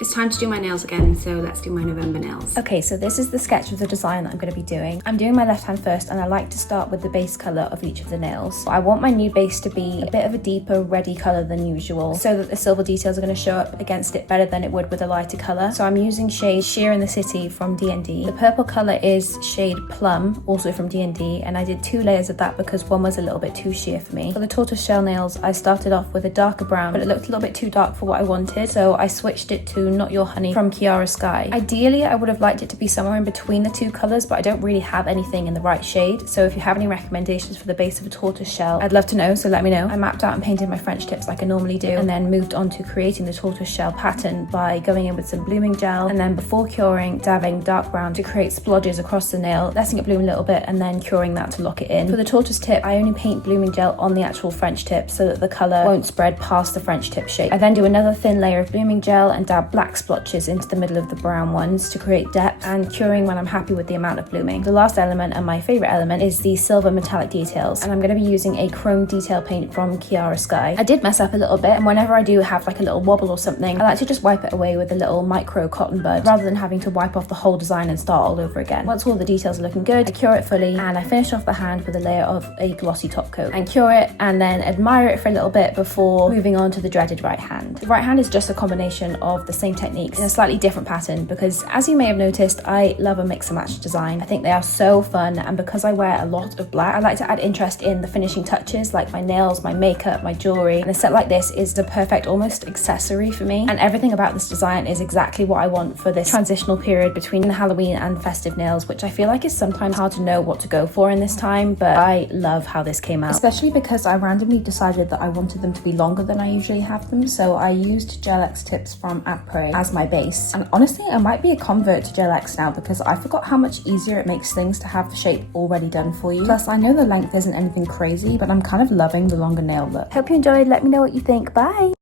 It's time to do my nails again, so let's do my November nails. Okay, so this is the sketch of the design that I'm going to be doing. I'm doing my left hand first, and I like to start with the base colour of each of the nails. I want my new base to be a bit of a deeper reddy colour than usual, so that the silver details are going to show up against it better than it would with a lighter colour. So I'm using shade Sheer in the City from D&D. The purple colour is shade Plum, also from D&D, and I did 2 layers of that because one was a little bit too sheer for me. For the tortoiseshell nails, I started off with a darker brown, but it looked a little bit too dark for what I wanted, so I switched it to Not Your Honey from Kiara Sky. Ideally, I would have liked it to be somewhere in between the 2 colours, but I don't really have anything in the right shade, so if you have any recommendations for the base of a tortoiseshell, I'd love to know, so let me know. I mapped out and painted my French tips like I normally do, and then moved on to creating the tortoiseshell pattern by going in with some blooming gel, and then before curing, dabbing dark brown to create splodges across the nail, letting it bloom a little bit, and then curing that to lock it in. For the tortoise tip, I only paint blooming gel on the actual French tip so that the colour won't spread past the French tip shape. I then do another thin layer of blooming gel and dab black splotches into the middle of the brown ones to create depth, and curing when I'm happy with the amount of blooming. The last element, and my favourite element, is the silver metallic details, and I'm going to be using a chrome detail paint from Kiara Sky. I did mess up a little bit, and whenever I do have like a little wobble or something, I like to just wipe it away with a little micro cotton bud rather than having to wipe off the whole design and start all over again. Once all the details are looking good, I cure it fully, and I finish off the hand with a layer of a glossy top coat and cure it, and then admire it for a little bit before moving on to the dreaded right hand. The right hand is just a combination of the same techniques in a slightly different pattern because, as you may have noticed, I love a mix and match design. I think they are so fun, and because I wear a lot of black, I like to add interest in the finishing touches like my nails, my makeup, my jewelry, and a set like this is the perfect almost accessory for me, and everything about this design is exactly what I want for this transitional period between Halloween and festive nails, which I feel like is sometimes hard to know what to go for in this time, but I love how this came out, especially because I randomly decided that I wanted them to be longer than I usually have them, so I used Gel X tips from Après as my base, and honestly I might be a convert to Gel X now because I forgot how much easier it makes things to have the shape already done for you. Plus I know the length isn't anything crazy, but I'm kind of loving the longer nail look. Hope you enjoyed, let me know what you think, bye!